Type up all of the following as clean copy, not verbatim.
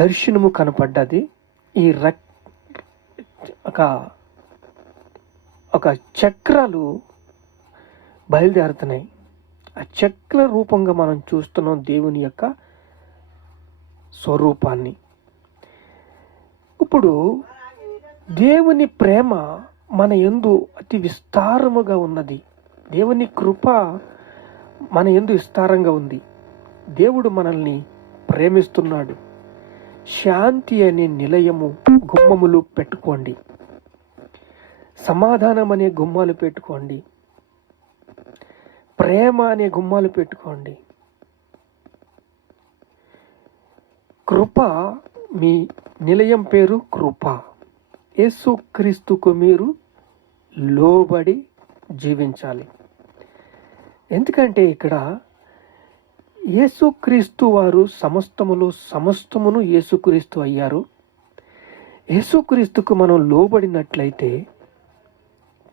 దర్శనము కనపడ్డది. ఈ ఒక చక్రాలు బయలుదేరుతున్నాయి. ఆ చక్ర రూపంగా మనం చూస్తున్నాం దేవుని యొక్క స్వరూపాన్ని. ఇప్పుడు దేవుని ప్రేమ మన యందు అతి విస్తారముగా ఉన్నది. దేవుని కృప మన యందు విస్తారంగా ఉంది. దేవుడు మనల్ని ప్రేమిస్తున్నాడు. శాంతి అనే నిలయము గుమ్మములు పెట్టుకోండి. సమాధానం అనే గుమ్మాలు పెట్టుకోండి. ప్రేమ అనే గుమ్మాలు పెట్టుకోండి. కృప, మీ నిలయం పేరు కృప. యేసుక్రీస్తుకు మీరు లోబడి జీవించాలి. ఎందుకంటే ఇక్కడ యేసుక్రీస్తు వారు సమస్తమును యేసుక్రీస్తు అయ్యారు. యేసుక్రీస్తుకు మనం లోబడినట్లయితే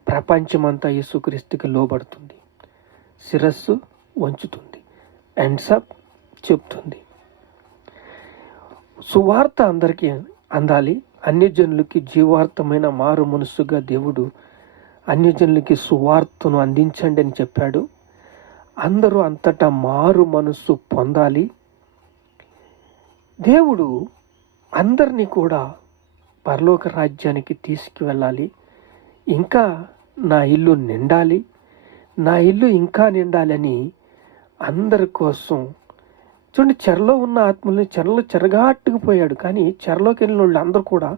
ప్రపంచమంతా యేసుక్రీస్తుకి లోబడుతుంది. శిరస్సు వంచుతుంది, ఎండ్సప్ చెప్తుంది. సువార్త అందరికీ అందాలి. అన్యజనులకి జీవార్థమైన మారు మనసుగా దేవుడు అన్యజనులకి సువార్తను అందించండి అని చెప్పాడు. అందరూ అంతటా మారు మనస్సు పొందాలి. దేవుడు అందరినీ కూడా పరలోక రాజ్యానికి తీసుకువెళ్ళాలి. ఇంకా నా ఇల్లు నిండాలి, నా ఇల్లు ఇంకా నిండాలని అందరి కోసం. చూడండి, చెరలో ఉన్న ఆత్మల్ని చెరలో చెరగాట్టుకుపోయాడు. కానీ చెరలోకి వెళ్ళిన వాళ్ళు అందరూ కూడా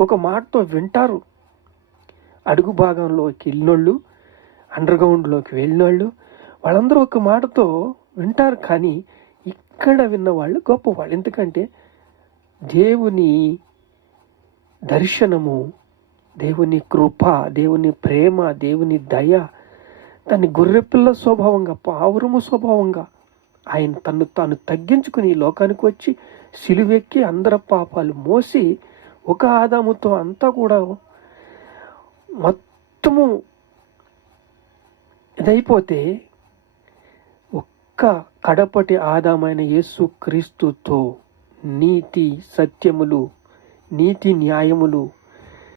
ఒక మాటతో వింటారు. అడుగు భాగంలోకి వెళ్ళినోళ్ళు, అండర్ గ్రౌండ్లోకి వెళ్ళినోళ్ళు, వాళ్ళందరూ ఒక మాటతో వింటారు. కానీ ఇక్కడ విన్నవాళ్ళు గొప్పవాళ్ళు. ఎందుకంటే దేవుని దర్శనము, దేవుని కృప, దేవుని ప్రేమ, దేవుని దయ, దాన్ని గొర్రెపిల్ల స్వభావంగా, పావురము స్వభావంగా ఆయన తను తాను తగ్గించుకుని ఈ లోకానికి వచ్చి సిలువెక్కి అందరి పాపాలు మోసి ఒక ఆదాముతో అంతా కూడా మొత్తము ఇదైపోతే ఒక్క కడపటి ఆదామైన యేసుక్రీస్తుతో నీతి సత్యములు, నీతి న్యాయములు